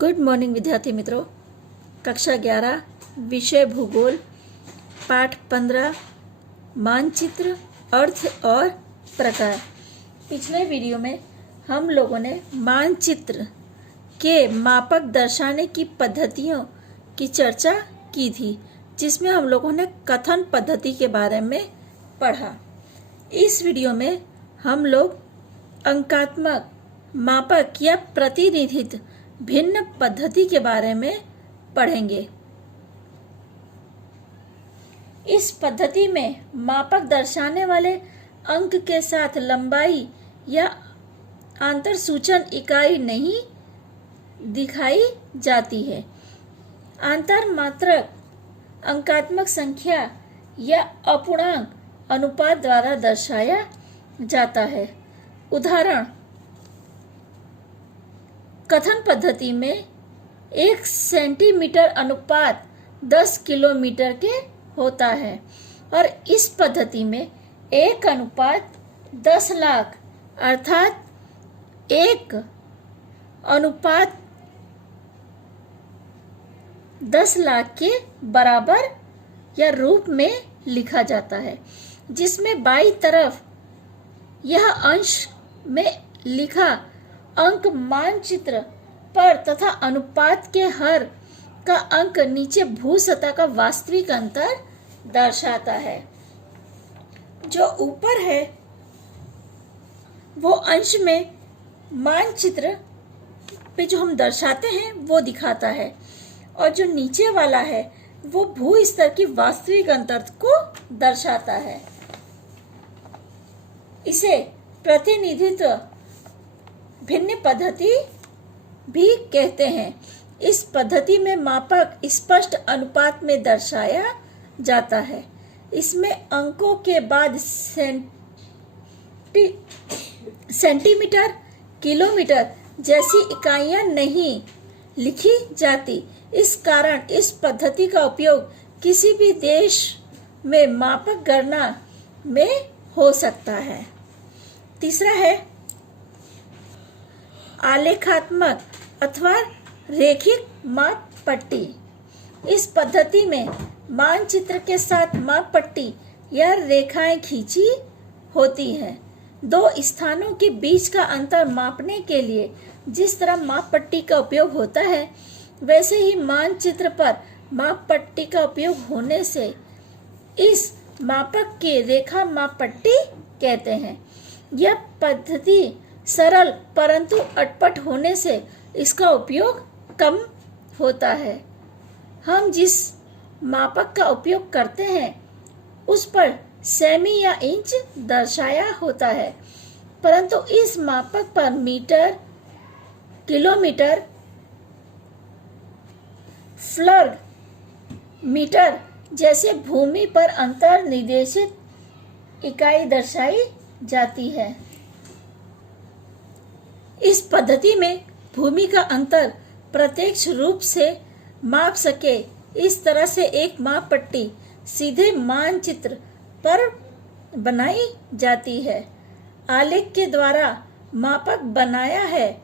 Good morning विद्यार्थी मित्रों। कक्षा 11 विषय भूगोल पाठ 15 मानचित्र अर्थ और प्रकार। पिछले वीडियो में हम लोगों ने मानचित्र के मापक दर्शाने की पद्धतियों की चर्चा की थी, जिसमें हम लोगों ने कथन पद्धति के बारे में पढ़ा। इस वीडियो में हम लोग अंकात्मक मापक या प्रतिनिधित्व भिन्न पद्धति के बारे में पढ़ेंगे। इस पद्धति में मापक दर्शाने वाले अंक के साथ लंबाई या अंतर सूचन इकाई नहीं दिखाई जाती है। अंतर मात्रक अंकात्मक संख्या या अपूर्णांक अनुपात द्वारा दर्शाया जाता है। उदाहरण, कथन पद्धति में 1 सेंटीमीटर अनुपात 10 किलोमीटर के होता है और इस पद्धति में 1 अनुपात 10 लाख अर्थात 1 अनुपात 10 लाख के बराबर या रूप में लिखा जाता है, जिसमें बाईं तरफ यह अंश में लिखा अंक मानचित्र पर तथा अनुपात के हर का अंक नीचे भू सतह का वास्तविक अंतर दर्शाता है। जो ऊपर है वो अंश में मानचित्र पे जो हम दर्शाते हैं वो दिखाता है, और जो नीचे वाला है वो भू स्तर की वास्तविक अंतर को दर्शाता है। इसे प्रतिनिधित्व भिन्न पद्धति भी कहते हैं। इस पद्धति में मापक स्पष्ट अनुपात में दर्शाया जाता है। इसमें अंकों के बाद सेंटीमीटर, किलोमीटर जैसी इकाइयां नहीं लिखी जाती। इस कारण इस पद्धति का उपयोग किसी भी देश में मापक गणना में हो सकता है। तीसरा है आलेखात्मक अथवा रेखिक माप पट्टी। इस पद्धति में मानचित्र के साथ माप पट्टी या रेखाएं खींची होती हैं। दो स्थानों के बीच का अंतर मापने के लिए जिस तरह माप पट्टी का उपयोग होता है, वैसे ही मानचित्र पर माप पट्टी का उपयोग होने से इस मापक के रेखा माप पट्टी कहते हैं। यह पद्धति सरल परंतु अटपट होने से इसका उपयोग कम होता है। हम जिस मापक का उपयोग करते हैं उस पर सेमी या इंच दर्शाया होता है, परंतु इस मापक पर मीटर, किलोमीटर, फ्लर्ग मीटर जैसे भूमि पर अंतर निर्देशित इकाई दर्शाई जाती है। इस पद्धति में भूमि का अंतर प्रत्यक्ष रूप से माप सके, इस तरह से एक माप पट्टी सीधे मानचित्र पर बनाई जाती है। आलेख के द्वारा मापक बनाया है,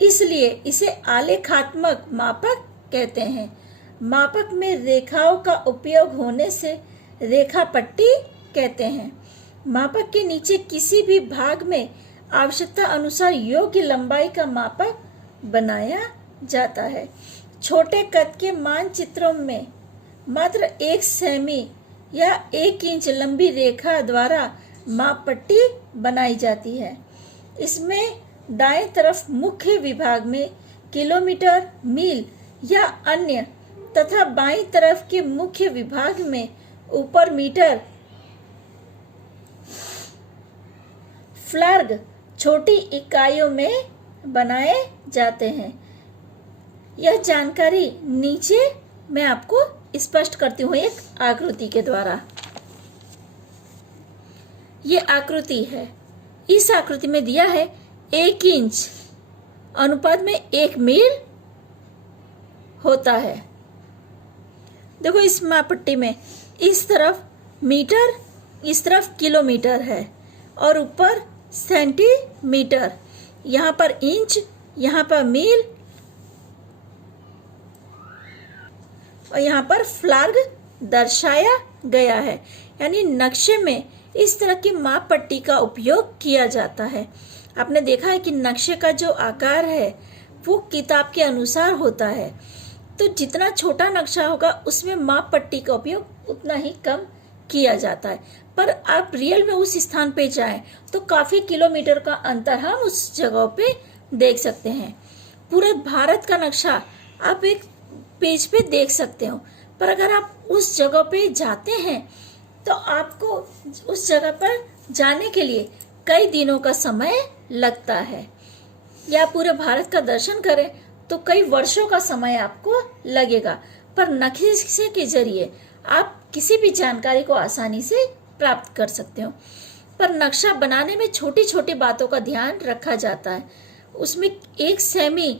इसलिए इसे आलेखात्मक मापक कहते हैं। मापक में रेखाओं का उपयोग होने से रेखा पट्टी कहते हैं। मापक के नीचे किसी भी भाग में आवश्यकता अनुसार योग्य लंबाई का मापक बनाया जाता है। छोटे कद के मानचित्रों में मात्र 1 सेमी या 1 इंच लंबी रेखा द्वारा माप पट्टी बनाई जाती है। इसमें दाएं तरफ मुख्य विभाग में किलोमीटर, मील या अन्य तथा बाईं तरफ के मुख्य विभाग में ऊपर मीटर, फ्लर्ग छोटी इकाइयों में बनाए जाते हैं। यह जानकारी नीचे मैं आपको स्पष्ट करती हूँ एक आकृति के द्वारा। ये आकृति है। इस आकृति में दिया है 1 इंच अनुपात में 1 मील होता है। देखो इस मापपट्टी में इस तरफ मीटर, इस तरफ किलोमीटर है और ऊपर सेंटीमीटर, यहाँ पर इंच, यहाँ पर मील और यहाँ पर फ्लैग दर्शाया गया है, यानी नक्शे में इस तरह की माप पट्टी का उपयोग किया जाता है। आपने देखा है कि नक्शे का जो आकार है वो किताब के अनुसार होता है, तो जितना छोटा नक्शा होगा उसमें माप पट्टी का उपयोग उतना ही कम किया जाता है। पर आप रियल में उस स्थान पे जाएं तो काफी किलोमीटर का अंतर हम उस जगह पे देख सकते हैं। पूरा भारत का नक्शा आप एक पेज पे देख सकते हो, पर अगर आप उस जगह पे जाते हैं तो आपको उस जगह पर जाने के लिए कई दिनों का समय लगता है, या पूरे भारत का दर्शन करें तो कई वर्षों का समय आपको लगेगा। पर नक्शे के जरिए आप किसी भी जानकारी को आसानी से प्राप्त कर सकते हो। पर नक्शा बनाने में छोटी छोटी बातों का ध्यान रखा जाता है। उसमें एक सेमी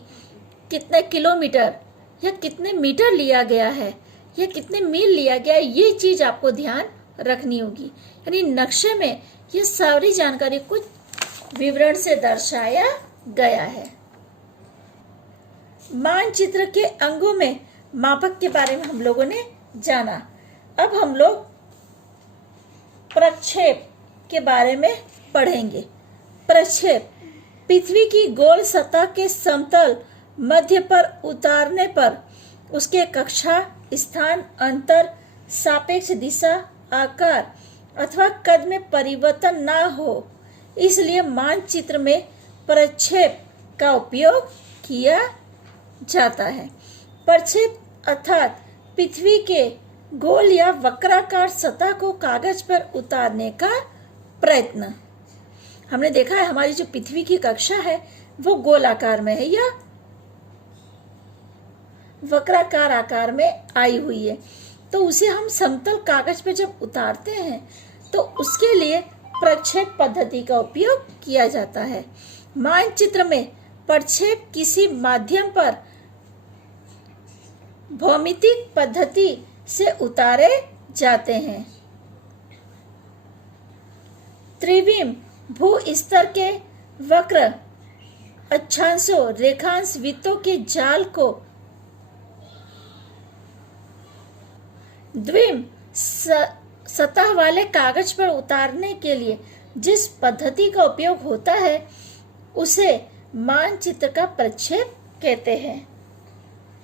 कितने किलोमीटर या कितने मीटर लिया गया है या कितने मील लिया गया है, ये चीज आपको ध्यान रखनी होगी। यानी नक्शे में ये सारी जानकारी कुछ विवरण से दर्शाया गया है। मानचित्र के अंगों में मापक के बारे में हम लोगों ने जाना। अब हम लोग प्रक्षेप के बारे में पढ़ेंगे। प्रक्षेप पृथ्वी की गोल सतह के समतल मध्य पर उतारने पर उसके कक्षा, स्थान, अंतर, सापेक्ष दिशा, आकार अथवा कद में परिवर्तन ना हो, इसलिए मानचित्र में प्रक्षेप का उपयोग किया जाता है। प्रक्षेप अर्थात पृथ्वी के गोल या वक्राकार सतह को कागज पर उतारने का प्रयत्न। हमने देखा है हमारी जो पृथ्वी की कक्षा है वो गोलाकार में है या वक्राकार आकार में आई हुई है, तो उसे हम समतल कागज पे जब उतारते हैं तो उसके लिए प्रक्षेप पद्धति का उपयोग किया जाता है। मानचित्र में प्रक्षेप किसी माध्यम पर भौमितिक पद्धति से उतारे जाते हैं। त्रिविम भू स्तर के वक्र अक्षांशों, रेखांश, वृत्तों के जाल को द्विम सतह वाले कागज पर उतारने के लिए जिस पद्धति का उपयोग होता है उसे मानचित्र का प्रक्षेप कहते हैं।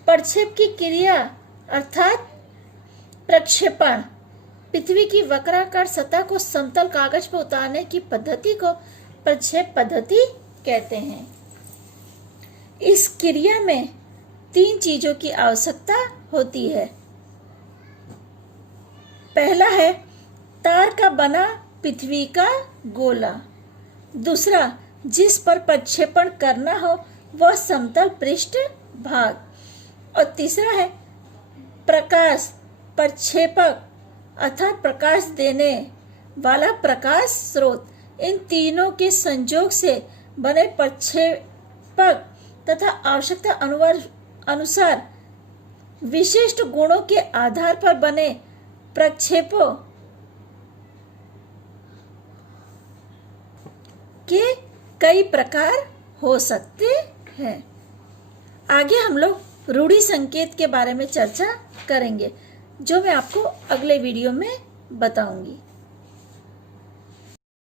प्रक्षेप की क्रिया अर्थात प्रक्षेपण पृथ्वी की वक्राकार सतह को समतल कागज पर उतारने की पद्धति को प्रक्षेप पद्धति कहते हैं। इस क्रिया में 3 चीजों की आवश्यकता होती है। पहला है तार का बना पृथ्वी का गोला। दूसरा, जिस पर प्रक्षेपण करना हो वह समतल पृष्ठ भाग। और तीसरा है प्रकाश प्रक्षेपक अर्थात प्रकाश देने वाला प्रकाश स्रोत। इन तीनों के संयोग से बने प्रक्षेपक तथा आवश्यकता अनुसार विशिष्ट गुणों के आधार पर बने प्रक्षेपों के कई प्रकार हो सकते हैं। आगे हम लोग रूढ़ि संकेत के बारे में चर्चा करेंगे, जो मैं आपको अगले वीडियो में बताऊंगी।